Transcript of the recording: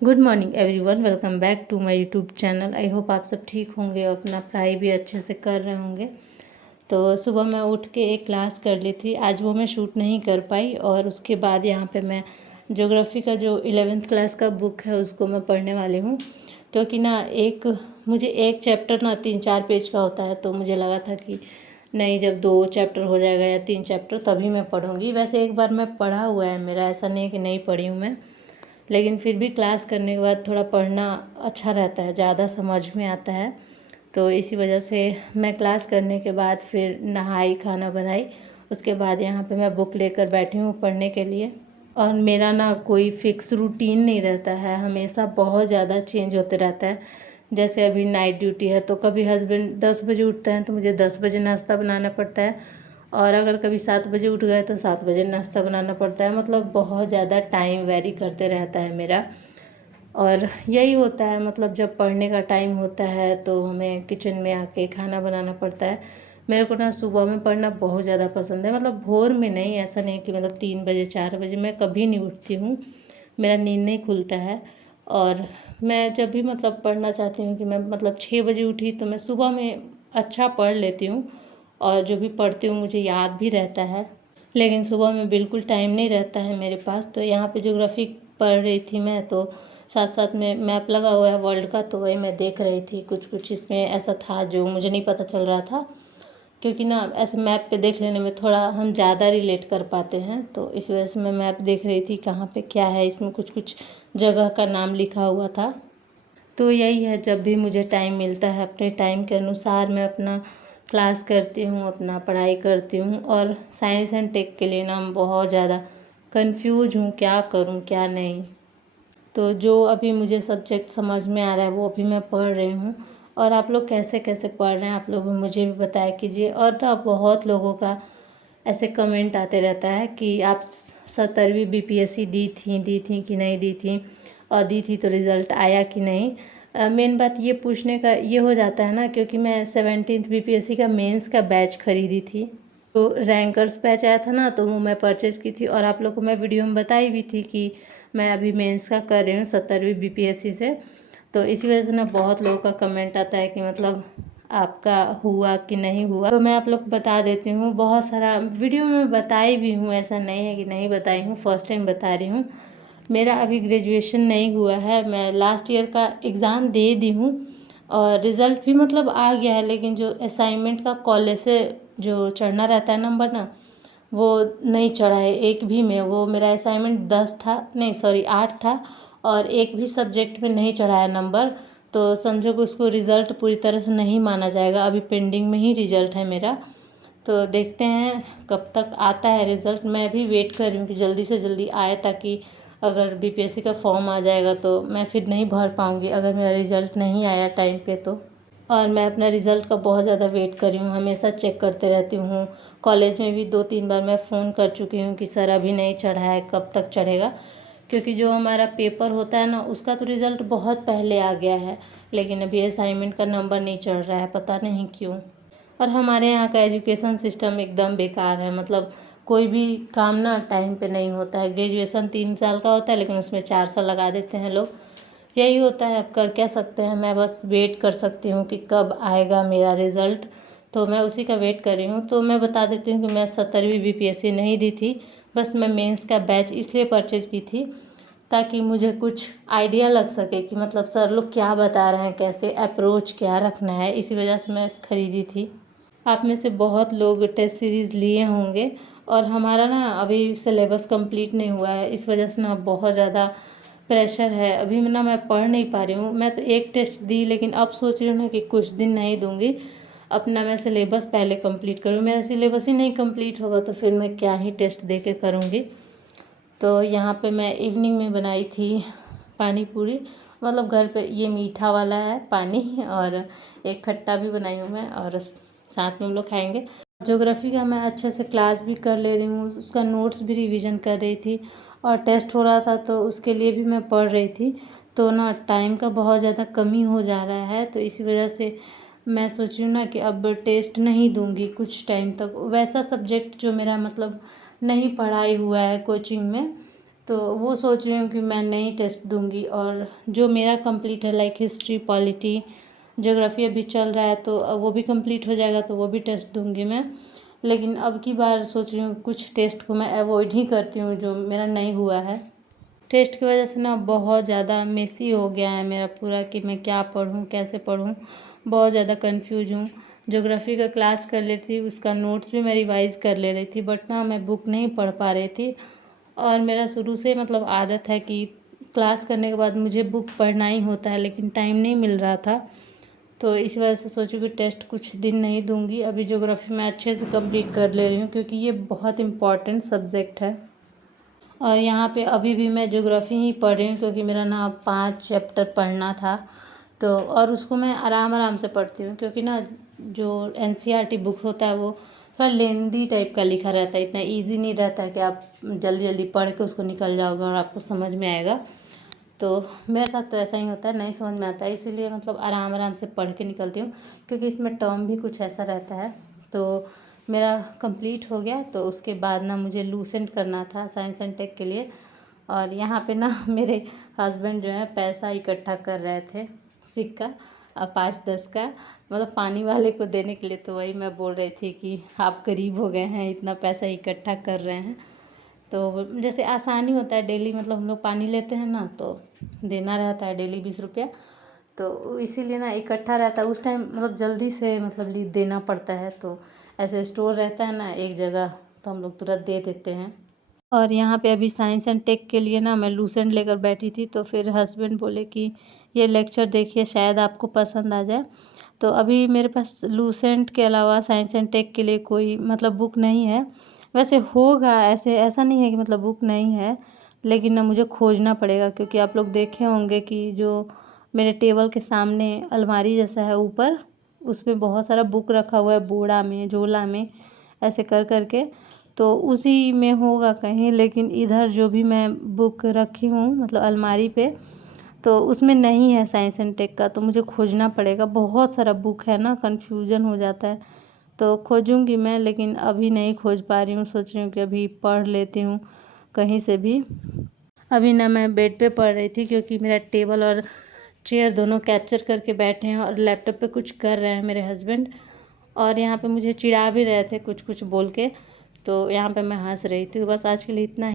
Good morning everyone, welcome back to my YouTube channel. I hope आप सब ठीक होंगे और अपना पढ़ाई भी अच्छे से कर रहे होंगे। तो सुबह मैं उठ के एक क्लास कर ली थी, आज वो मैं शूट नहीं कर पाई। और उसके बाद यहाँ पे मैं ज्योग्राफी का जो 11th क्लास का बुक है उसको मैं पढ़ने वाली हूँ। क्योंकि ना मुझे एक चैप्टर ना 3-4 पेज का होता है, तो मुझे लगा था कि नहीं, जब 2 चैप्टर हो जाएगा या 3 चैप्टर तभी मैं पढ़ूँगी। वैसे एक बार मैं पढ़ा हुआ है मेरा, ऐसा नहीं है कि नहीं पढ़ी हूँ मैं, लेकिन फिर भी क्लास करने के बाद थोड़ा पढ़ना अच्छा रहता है, ज़्यादा समझ में आता है। तो इसी वजह से मैं क्लास करने के बाद फिर नहाई, खाना बनाई, उसके बाद यहाँ पे मैं बुक लेकर बैठी हूँ पढ़ने के लिए। और मेरा ना कोई फ़िक्स रूटीन नहीं रहता है, हमेशा बहुत ज़्यादा चेंज होते रहता है। जैसे अभी नाइट ड्यूटी है, तो कभी हस्बैंड 10 बजे उठते हैं तो मुझे 10 बजे नाश्ता बनाना पड़ता है, और अगर कभी 7 बजे उठ गए तो 7 बजे नाश्ता बनाना पड़ता है। मतलब बहुत ज़्यादा टाइम वेरी करते रहता है मेरा। और यही होता है, मतलब जब पढ़ने का टाइम होता है तो हमें किचन में आके खाना बनाना पड़ता है। मेरे को ना सुबह में पढ़ना बहुत ज़्यादा पसंद है, मतलब भोर में नहीं, ऐसा नहीं कि मतलब 3 बजे 4 बजे मैं कभी नहीं उठती हूँ, मेरा नींद नहीं खुलता है। और मैं जब भी मतलब पढ़ना चाहती हूँ कि मैं मतलब 6 बजे उठी तो मैं सुबह में अच्छा पढ़ लेती हूँ, और जो भी पढ़ती हूँ मुझे याद भी रहता है। लेकिन सुबह में बिल्कुल टाइम नहीं रहता है मेरे पास। तो यहाँ पे ज्योग्राफी पढ़ रही थी मैं, तो साथ साथ में मैप लगा हुआ है वर्ल्ड का, तो वही मैं देख रही थी। कुछ कुछ इसमें ऐसा था जो मुझे नहीं पता चल रहा था, क्योंकि ना ऐसे मैप पे देख लेने में थोड़ा हम ज़्यादा रिलेट कर पाते हैं। तो इस वजह से मैं मैप देख रही थी कहाँ पे क्या है, इसमें कुछ कुछ जगह का नाम लिखा हुआ था। तो यही है, जब भी मुझे टाइम मिलता है अपने टाइम के अनुसार मैं अपना क्लास करती हूँ, अपना पढ़ाई करती हूँ। और साइंस एंड टेक के लिए ना मैं बहुत ज़्यादा कंफ्यूज हूँ, क्या करूँ क्या नहीं। तो जो अभी मुझे सब्जेक्ट समझ में आ रहा है वो अभी मैं पढ़ रही हूँ। और आप लोग कैसे कैसे पढ़ रहे हैं, आप लोग भी मुझे भी बताया कीजिए। और ना बहुत लोगों का ऐसे कमेंट आते रहता है कि आप 17वीं बीपीएससी दी थी कि नहीं दी थी, और दी थी तो रिज़ल्ट आया कि नहीं। मेन बात ये पूछने का ये हो जाता है ना, क्योंकि मैं 17th बीपीएससी का मेंस का बैच खरीदी थी। तो रैंकर्स बैच आया था ना, तो वो मैं परचेज़ की थी, और आप लोग को मैं वीडियो में बताई भी थी कि मैं अभी मेंस का कर रही हूँ 17वीं बीपीएससी से। तो इसी वजह से ना बहुत लोगों का कमेंट आता है कि मतलब आपका हुआ कि नहीं हुआ। तो मैं आप लोग को बता देती हूँ, बहुत सारा वीडियो में बताई भी हूँ, ऐसा नहीं है कि नहीं बताई हूँ, फर्स्ट टाइम बता रही हूँ। मेरा अभी ग्रेजुएशन नहीं हुआ है, मैं लास्ट ईयर का एग्ज़ाम दे दी हूँ, और रिज़ल्ट भी मतलब आ गया है। लेकिन जो असाइनमेंट का कॉलेज से जो चढ़ना रहता है नंबर ना, वो नहीं चढ़ा है एक भी में। वो मेरा असाइनमेंट 10 था, नहीं सॉरी 8 था, और एक भी सब्जेक्ट में नहीं चढ़ा है नंबर। तो समझो कि उसको रिज़ल्ट पूरी तरह से नहीं माना जाएगा, अभी पेंडिंग में ही रिज़ल्ट है मेरा। तो देखते हैं कब तक आता है रिज़ल्ट। मैं भी वेट कर रही हूँ कि जल्दी से जल्दी आए, ताकि अगर बीपीएससी का फॉर्म आ जाएगा तो मैं फिर नहीं भर पाऊँगी अगर मेरा रिज़ल्ट नहीं आया टाइम पे तो। और मैं अपना रिज़ल्ट का बहुत ज़्यादा वेट कर रही हूँ, हमेशा चेक करते रहती हूँ। कॉलेज में भी 2-3 बार मैं फ़ोन कर चुकी हूँ कि सर अभी नहीं चढ़ा है, कब तक चढ़ेगा। क्योंकि जो हमारा पेपर होता है ना, उसका तो रिज़ल्ट बहुत पहले आ गया है, लेकिन अभी असाइनमेंट का नंबर नहीं चढ़ रहा है, पता नहीं क्यों। और हमारे यहाँ का एजुकेशन सिस्टम एकदम बेकार है, मतलब कोई भी काम ना टाइम पे नहीं होता है। ग्रेजुएशन 3 साल का होता है, लेकिन उसमें 4 साल लगा देते हैं लोग। यही होता है, अब कर क्या सकते हैं। मैं बस वेट कर सकती हूँ कि कब आएगा मेरा रिज़ल्ट, तो मैं उसी का वेट कर रही हूँ। तो मैं बता देती हूँ कि मैं 17वीं बीपीएससी नहीं दी थी, बस मैं मेंस का बैच इसलिए परचेज़ की थी ताकि मुझे कुछ आइडिया लग सके कि मतलब सर लोग क्या बता रहे हैं, कैसे अप्रोच क्या रखना है, इसी वजह से मैं ख़रीदी थी। आप में से बहुत लोग टेस्ट सीरीज़ लिए होंगे, और हमारा ना अभी सिलेबस कंप्लीट नहीं हुआ है, इस वजह से ना बहुत ज़्यादा प्रेशर है। अभी ना मैं पढ़ नहीं पा रही हूँ। मैं तो एक टेस्ट दी, लेकिन अब सोच रही हूँ ना कि कुछ दिन नहीं दूँगी, अपना मैं सिलेबस पहले कंप्लीट करूँ। मेरा सिलेबस ही नहीं कंप्लीट होगा तो फिर मैं क्या ही टेस्ट दे के करूँगी। तो यहाँ पे मैं इवनिंग में बनाई थी पानी पूरी, मतलब घर पे ये मीठा वाला है पानी, और एक खट्टा भी बनाई हूँ मैं, और साथ में हम लोग खाएंगे। ज्योग्राफी का मैं अच्छे से क्लास भी कर ले रही हूँ, उसका नोट्स भी रिवीजन कर रही थी, और टेस्ट हो रहा था तो उसके लिए भी मैं पढ़ रही थी। तो ना टाइम का बहुत ज़्यादा कमी हो जा रहा है, तो इसी वजह से मैं सोच रही हूँ ना कि अब टेस्ट नहीं दूँगी कुछ टाइम तक, वैसा सब्जेक्ट जो मेरा मतलब नहीं पढ़ाई हुआ है कोचिंग में, तो वो सोच रही हूँ कि मैं नई टेस्ट दूँगी। और जो मेरा कंप्लीट है लाइक हिस्ट्री, पॉलिटी, ज्योग्राफी अभी चल रहा है, तो वो भी कंप्लीट हो जाएगा तो वो भी टेस्ट दूँगी मैं। लेकिन अब की बार सोच रही हूँ कुछ टेस्ट को मैं अवॉइड ही करती हूँ जो मेरा नहीं हुआ है। टेस्ट की वजह से ना बहुत ज़्यादा मेसी हो गया है मेरा पूरा कि मैं क्या पढ़ूँ, कैसे पढ़ूँ, बहुत ज़्यादा कंफ्यूज हूँ। ज्योग्राफी का क्लास कर लेती थी, उसका नोट्स भी मैं रिवाइज़ कर ले रही थी, बट ना मैं बुक नहीं पढ़ पा रही थी। और मेरा शुरू से मतलब आदत है कि क्लास करने के बाद मुझे बुक पढ़ना ही होता है, लेकिन टाइम नहीं मिल रहा था। तो इस वजह से सोचूं कि टेस्ट कुछ दिन नहीं दूंगी। अभी ज्योग्राफी मैं अच्छे से कंप्लीट कर ले रही हूँ क्योंकि ये बहुत इम्पॉर्टेंट सब्जेक्ट है। और यहाँ पे अभी भी मैं ज्योग्राफी ही पढ़ रही हूँ क्योंकि मेरा ना 5 चैप्टर पढ़ना था। तो और उसको मैं आराम आराम से पढ़ती हूँ क्योंकि ना जो एनसीईआरटी बुक होता है वो थोड़ा लेंदी टाइप का लिखा रहता है, इतना इजी नहीं रहता है कि आप जल्दी जल्दी पढ़ के उसको निकल जाओगे और आपको समझ में आएगा। तो मेरे साथ तो ऐसा ही होता है, नहीं समझ में आता है, इसीलिए मतलब आराम आराम से पढ़ के निकलती हूँ क्योंकि इसमें टर्म भी कुछ ऐसा रहता है। तो मेरा कंप्लीट हो गया तो उसके बाद ना मुझे लूसेंट करना था साइंस एंड टेक के लिए। और यहाँ पे ना मेरे हस्बैंड जो है पैसा इकट्ठा कर रहे थे, सिक्का 5-10 का, मतलब पानी वाले को देने के लिए। तो वही मैं बोल रही थी कि आप गरीब हो गए हैं, इतना पैसा इकट्ठा कर रहे हैं। तो जैसे आसानी होता है डेली, मतलब हम लोग पानी लेते हैं ना तो देना रहता है डेली 20 रुपया, तो इसीलिए ना इकट्ठा रहता है उस टाइम, मतलब जल्दी से मतलब देना पड़ता है। तो ऐसे स्टोर रहता है ना एक जगह, तो हम लोग तुरंत दे देते हैं। और यहाँ पे अभी साइंस एंड टेक के लिए ना मैं लूसेंट लेकर बैठी थी, तो फिर हस्बैंड बोले कि ये लेक्चर देखिए शायद आपको पसंद आ जाए। तो अभी मेरे पास लूसेंट के अलावा साइंस एंड टेक के लिए कोई मतलब बुक नहीं है। वैसे होगा, ऐसे ऐसा नहीं है कि मतलब बुक नहीं है, लेकिन ना मुझे खोजना पड़ेगा क्योंकि आप लोग देखे होंगे कि जो मेरे टेबल के सामने अलमारी जैसा है ऊपर, उसमें बहुत सारा बुक रखा हुआ है, बोड़ा में, झोला में, ऐसे कर करके। तो उसी में होगा कहीं, लेकिन इधर जो भी मैं बुक रखी हूँ मतलब अलमारी पे, तो उसमें नहीं है साइंस एंड टेक का। तो मुझे खोजना पड़ेगा, बहुत सारा बुक है ना, कन्फ्यूज़न हो जाता है। तो खोजूँगी मैं, लेकिन अभी नहीं खोज पा रही हूँ, सोच रही हूँ कि अभी पढ़ लेती हूँ कहीं से भी। अभी ना मैं बेड पे पढ़ रही थी क्योंकि मेरा टेबल और चेयर दोनों कैप्चर करके बैठे हैं और लैपटॉप पे कुछ कर रहे हैं मेरे हस्बैंड। और यहाँ पे मुझे चिढ़ा भी रहे थे कुछ कुछ बोल के, तो यहाँ पे मैं हंस रही थी। बस आज के लिए इतना ही।